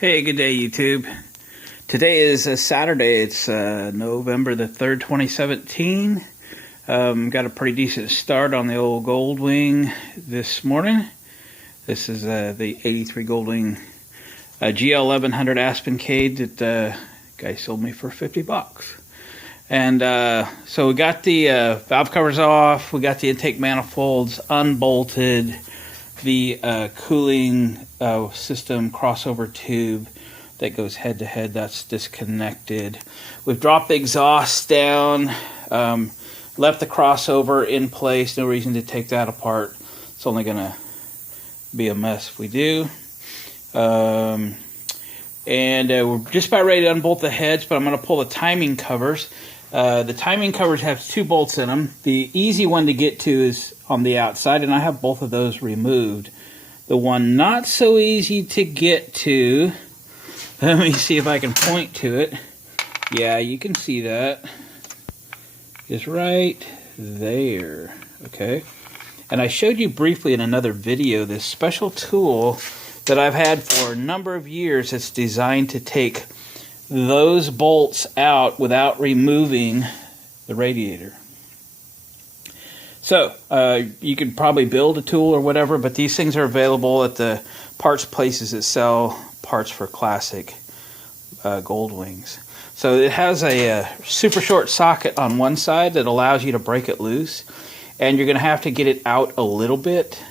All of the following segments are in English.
Hey, good day, YouTube. Today is Saturday. It's November the 3rd, 2017. Got a pretty decent start on the old Gold Wing this morning. This is the 83 Gold Wing GL1100 Aspen cage that guy sold me for 50 bucks. And so we got the valve covers off, we got the intake manifolds unbolted, the cooling system crossover tube that goes head to head, that's disconnected. We've dropped the exhaust down, left the crossover in place, no reason to take that apart. It's only gonna be a mess if we do. And we're just about ready to unbolt the heads, but I'm gonna pull the timing covers. The timing covers have 2 bolts in them. The easy one to get to is on the outside, and I have both of those removed. The one not so easy to get to, let me see if I can point to it. Yeah, you can see that. It's right there, okay? And I showed you briefly in another video this special tool that I've had for a number of years that's designed to take those bolts out without removing the radiator. So, you could probably build a tool or whatever, but these things are available at the parts places that sell parts for classic Gold Wings. So it has a super short socket on one side that allows you to break it loose, and you're going to have to get it out a little bit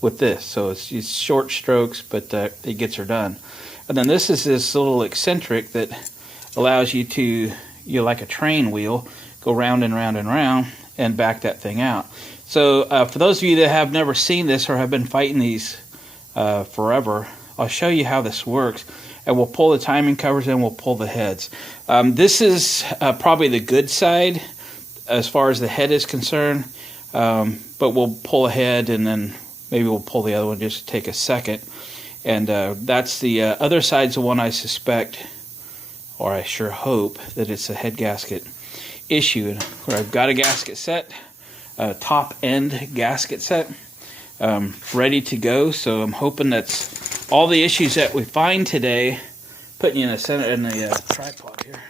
with this. So it's short strokes, but it gets her done. And then this is this little eccentric that allows you to, like a train wheel, go round and round and round and back that thing out. So for those of you that have never seen this or have been fighting these forever, I'll show you how this works. And we'll pull the timing covers and we'll pull the heads. This is probably the good side as far as the head is concerned, but we'll pull a head and then maybe we'll pull the other one just to take a second. And that's the other side's the one I suspect, or I sure hope, that it's a head gasket issue. Where I've got a gasket set, a top end gasket set, ready to go. So I'm hoping that's all the issues that we find today, putting you in the tripod here,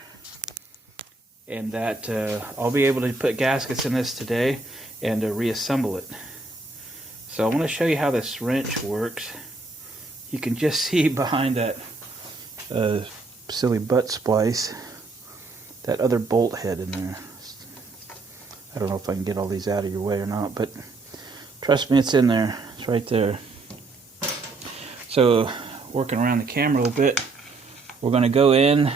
and that I'll be able to put gaskets in this today and reassemble it. So I want to show you how this wrench works. You can just see behind that silly butt splice that other bolt head in there. I don't know if I can get all these out of your way or not, but trust me, it's in there. It's right there. So, working around the camera a little bit, we're going to go in,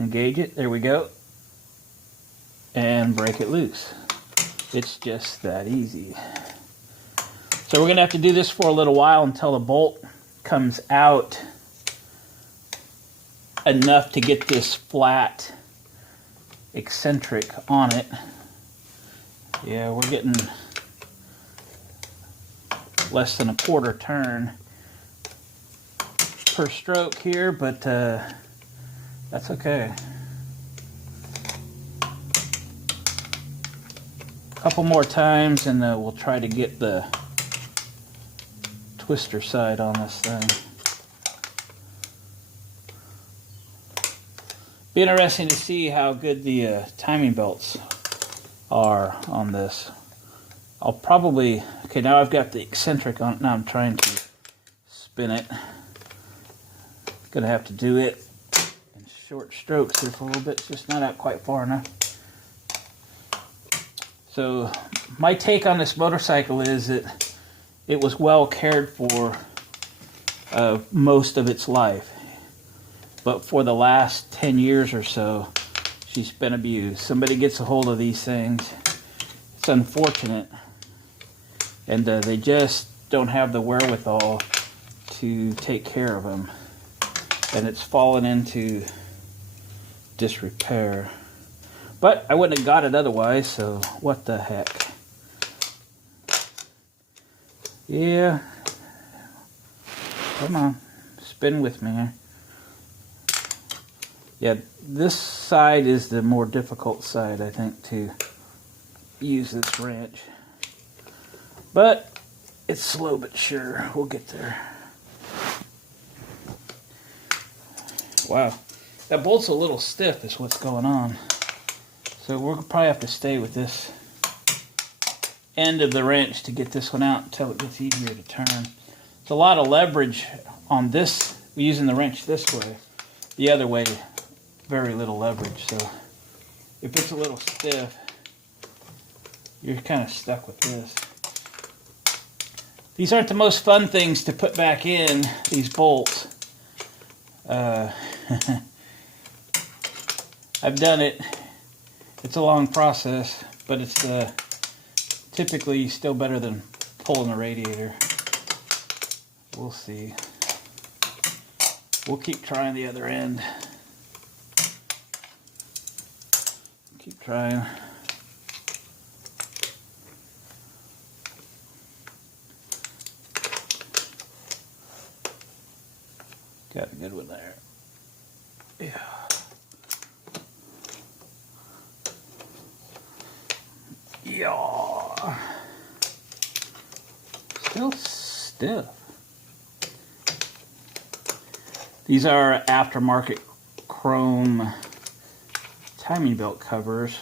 engage it, there we go, and break it loose. It's just that easy. So we're going to have to do this for a little while until the bolt comes out enough to get this flat eccentric on it. Yeah, we're getting less than a quarter turn per stroke here, but that's okay. A couple more times and we'll try to get the twister side on this thing. Be interesting to see how good the timing belts are on this. I'll probably, okay, now I've got the eccentric on it. Now I'm trying to spin it. Gonna have to do it in short strokes here for a little bit. It's just not out quite far enough. So my take on this motorcycle is that it was well cared for most of its life. But for the last 10 years or so, she's been abused. Somebody gets a hold of these things. It's unfortunate. And they just don't have the wherewithal to take care of them. And it's fallen into disrepair. But I wouldn't have got it otherwise, so what the heck. Yeah. Come on. Spin with me here. Yeah, this side is the more difficult side, I think, to use this wrench. But it's slow but sure. We'll get there. Wow, that bolt's a little stiff is what's going on. So we'll probably have to stay with this end of the wrench to get this one out until it gets easier to turn. It's a lot of leverage on this, using the wrench this way. The other way, very little leverage. So if it's a little stiff, you're kind of stuck with this. These aren't the most fun things to put back in, these bolts. I've done it. It's a long process, but it's typically still better than pulling the radiator. We'll see. We'll keep trying the other end. Keep trying. Got a good one there. Yeah. Yeah. Still stiff. These are aftermarket chrome timing belt covers,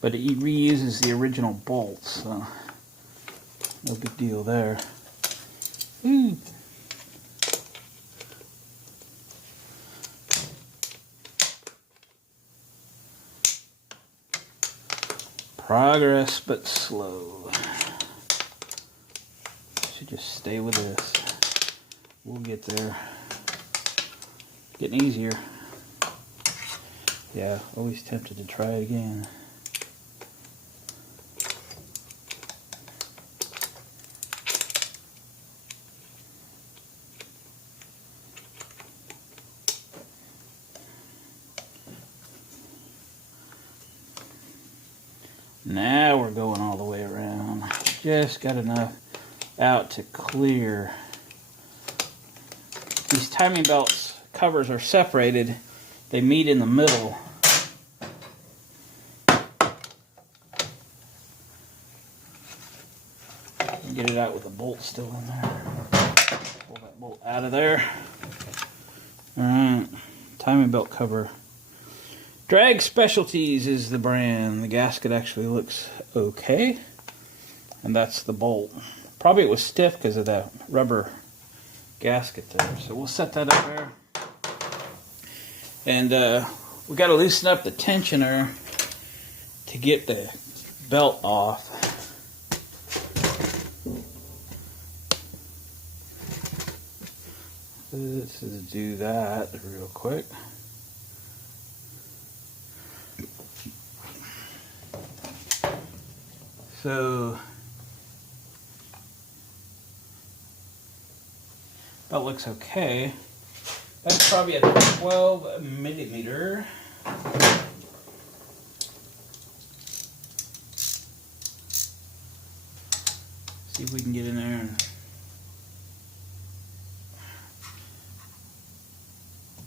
but it reuses the original bolts, so no big deal there. Ooh. Progress, but slow. Should just stay with this. We'll get there. Getting easier. Yeah, always tempted to try it again. Now we're going all the way around. Just got enough out to clear. These timing belts covers are separated. They meet in the middle. Get it out with the bolt still in there. Pull that bolt out of there. Alright, timing belt cover. Drag Specialties is the brand. The gasket actually looks okay. And that's the bolt. Probably it was stiff because of that rubber gasket there. So we'll set that up there. And we got to loosen up the tensioner to get the belt off. Let's do that real quick. So that looks okay. That's probably a 12 millimeter. See if we can get in there and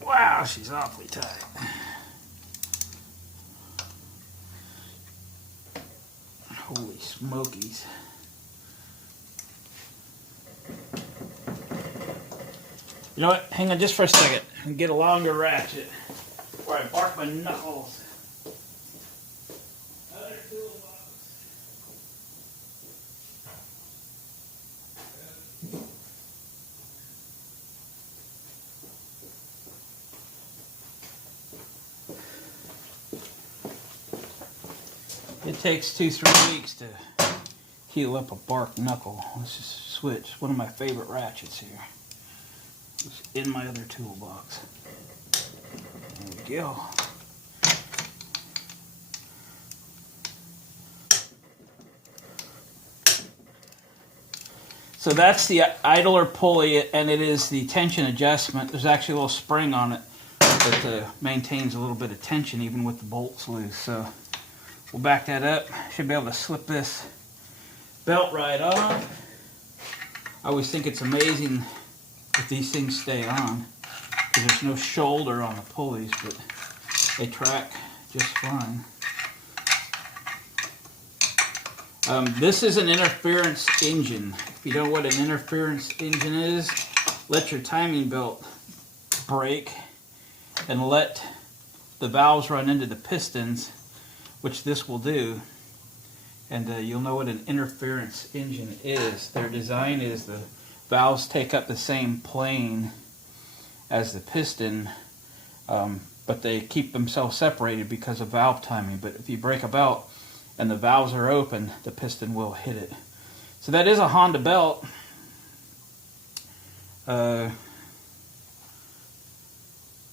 wow, she's awfully tight. Holy smokies. You know what? Hang on just for a second and get a longer ratchet before I bark my knuckles. Other toolbox. It takes 2-3 weeks to heal up a bark knuckle. Let's just switch. One of my favorite ratchets here. It's in my other toolbox. There we go. So that's the idler pulley, and it is the tension adjustment. There's actually a little spring on it that maintains a little bit of tension even with the bolts loose. So we'll back that up. Should be able to slip this belt right off. I always think it's amazing if these things stay on, because there's no shoulder on the pulleys, but they track just fine. This is an interference engine. If you don't know what an interference engine is, let your timing belt break and let the valves run into the pistons, which this will do, and you'll know what an interference engine is. Their design is the valves take up the same plane as the piston, but they keep themselves separated because of valve timing. But if you break a belt and the valves are open, the piston will hit it. So that is a Honda belt.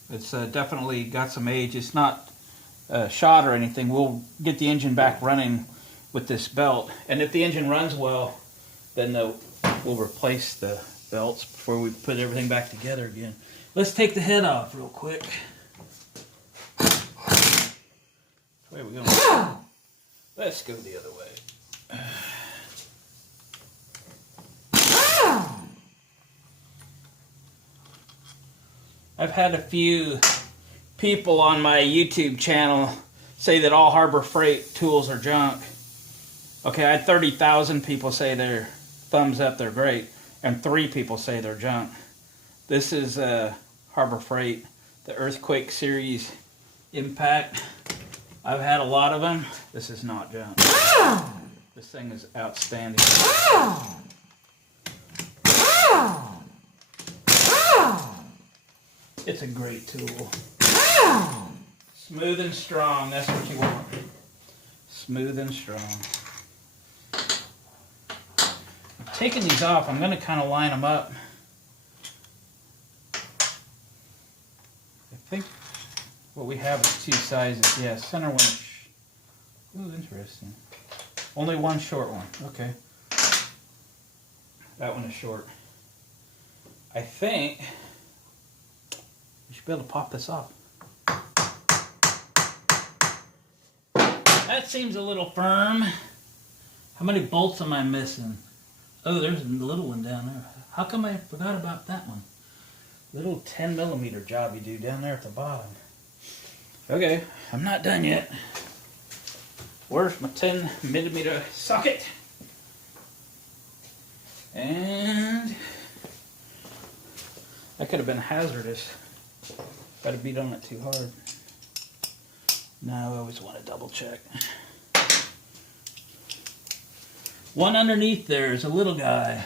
It's definitely got some age. It's not shot or anything. We'll get the engine back running with this belt, and if the engine runs well, then we'll replace the belts before we put everything back together again. Let's take the head off real quick. Where are we going? Let's go the other way. I've had a few people on my YouTube channel say that all Harbor Freight tools are junk. Okay, I had 30,000 people say they're thumbs up, they're great, and 3 people say they're junk. This is Harbor Freight, the Earthquake Series Impact. I've had a lot of them. This is not junk. This thing is outstanding. It's a great tool. Smooth and strong, that's what you want. Smooth and strong. I'm taking these off, I'm going to kind of line them up. I think what we have is 2 sizes. Yeah, center one is... Ooh, interesting. Only one short one. Okay. That one is short. I think we should be able to pop this off. That seems a little firm. How many bolts am I missing? Oh, there's a little one down there. How come I forgot about that one? Little 10mm job you do down there at the bottom. Okay, I'm not done yet. Where's my 10mm socket? And that could have been hazardous. Got to beat on it too hard. Now I always want to double check. One underneath there is a little guy.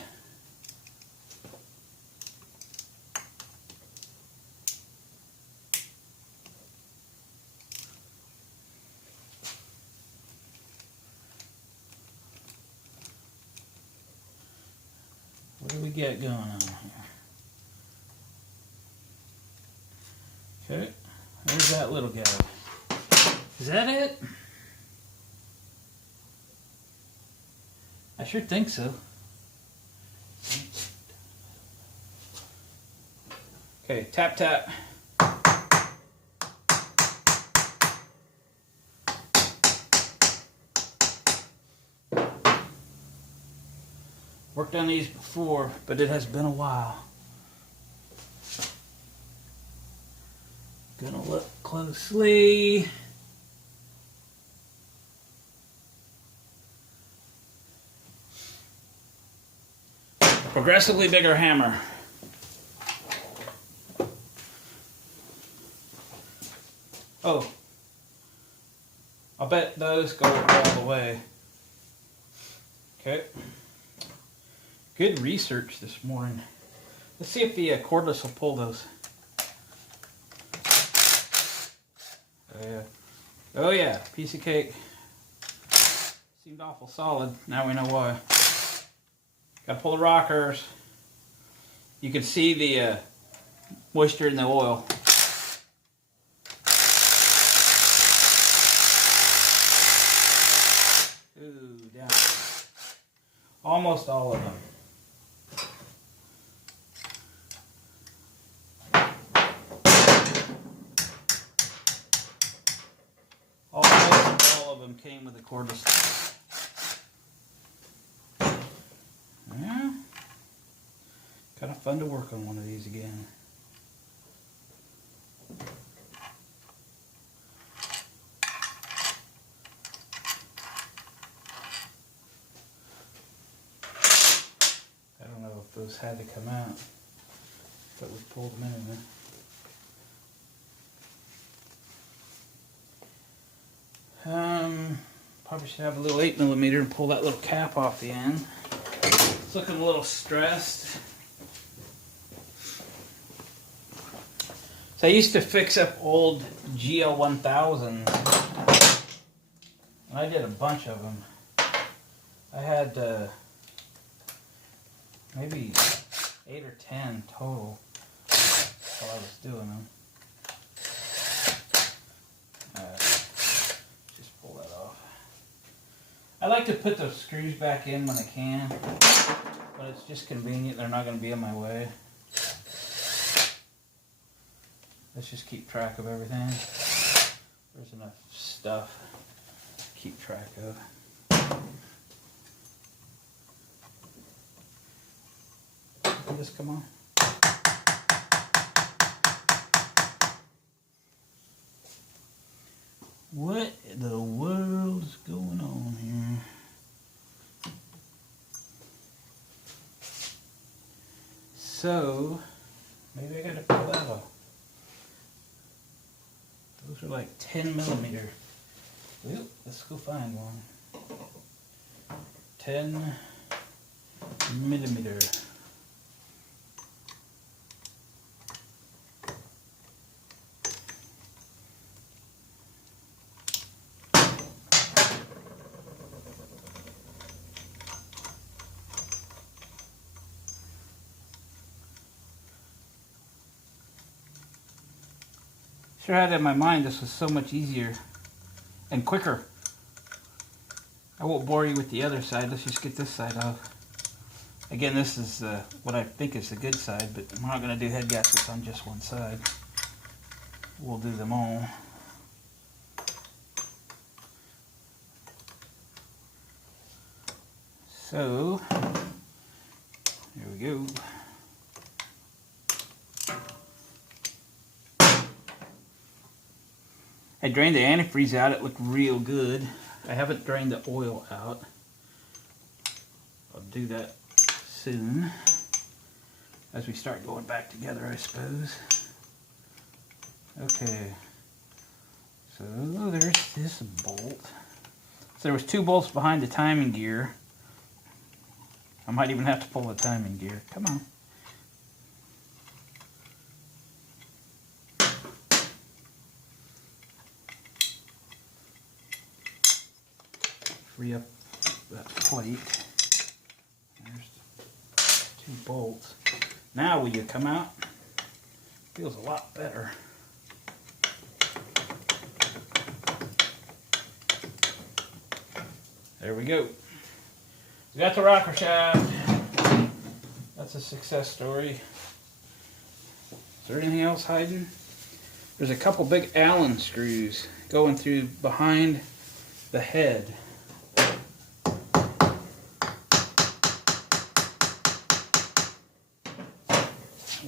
What do we get going on here? Okay, there's that little guy. Is that it? I sure think so. Okay, tap tap. Worked on these before, but it has been a while. Gonna look closely. Progressively bigger hammer. Oh, I'll bet those go all the way. Okay. Good research this morning. Let's see if the cordless will pull those. Oh yeah. Oh yeah, piece of cake. Seemed awful solid. Now we know why. Gotta pull the rockers. You can see the moisture in the oil. Ooh, down. Almost all of them. Almost all of them came with a cordless. Yeah, kind of fun to work on one of these again. I don't know if those had to come out, but we pulled them in there. Probably should have a little 8mm and pull that little cap off the end. It's looking a little stressed. So I used to fix up old GL1000s. And I did a bunch of them. I had maybe 8 or 10 total while I was doing them. Just pull that off. I like to put those screws back in when I can, but it's just convenient. They're not going to be in my way. Let's just keep track of everything. There's enough stuff to keep track of. Will this come on? What in the world is going on here? So, maybe I gotta pull that off. Those are like 10mm. Well, let's go find one. 10mm. Sure had it in my mind this was so much easier and quicker. I won't bore you with the other side. Let's just get this side off. Again, this is what I think is the good side, but we're not going to do head gaskets on just one side. We'll do them all. So, here we go. I drained the antifreeze out. It looked real good. I haven't drained the oil out. I'll do that soon as we start going back together, I suppose. Okay. So there's this bolt. So there was 2 bolts behind the timing gear. I might even have to pull the timing gear. Come on. Free up that plate. There's 2 bolts. Now will you come out? Feels a lot better. There we go. We got the rocker shaft. That's a success story. Is there anything else hiding? There's a couple big Allen screws going through behind the head.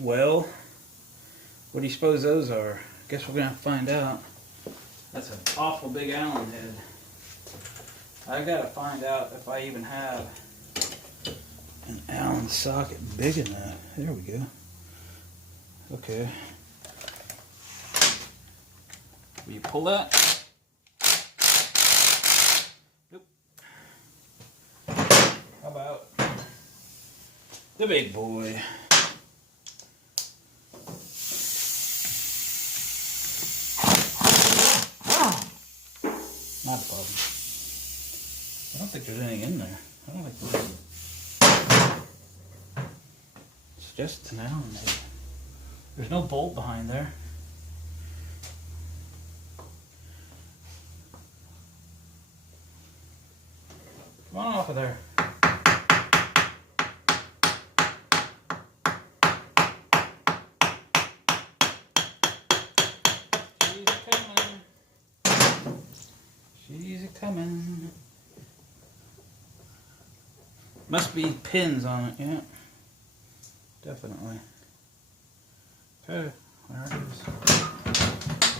Well, what do you suppose those are? Guess we're gonna have to find out. That's an awful big Allen head. I gotta find out if I even have an Allen socket big enough. There we go. Okay. Will you pull that? Nope. How about the big boy? Not a problem. I don't think there's anything in there. I don't think there's. It's just an Allen head. There's no bolt behind there. Come on off of there. She's a-coming. Must be pins on it, yeah. Definitely. Okay, there it is.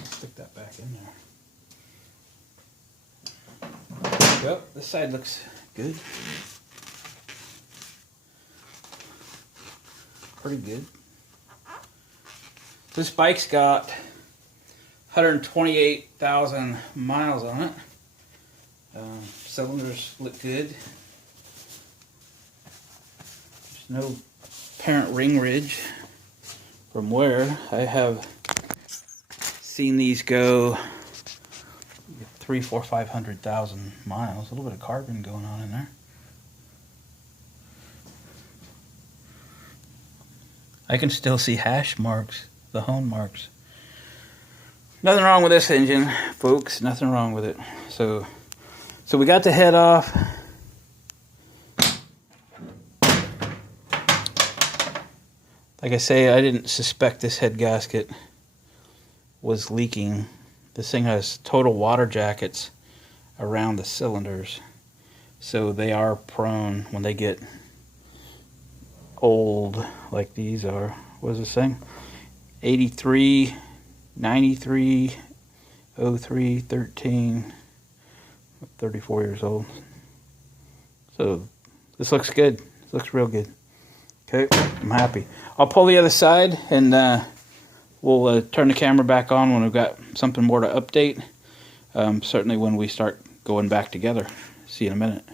Stick that back in there. Yep, this side looks good. Pretty good. This bike's got 128,000 miles on it. Cylinders look good. There's no apparent ring ridge from where I have seen these go 300, 400, 500,000 miles. A little bit of carbon going on in there. I can still see hash marks, the hone marks. Nothing wrong with this engine, folks. Nothing wrong with it. So we got the head off. Like I say, I didn't suspect this head gasket was leaking. This thing has total water jackets around the cylinders, so they are prone when they get old, like these are. What is this thing? 83, 93, 03, 13, 34 years old. So this looks good. This looks real good. Okay, I'm happy. I'll pull the other side and we'll turn the camera back on when we've got something more to update. Certainly when we start going back together. See you in a minute.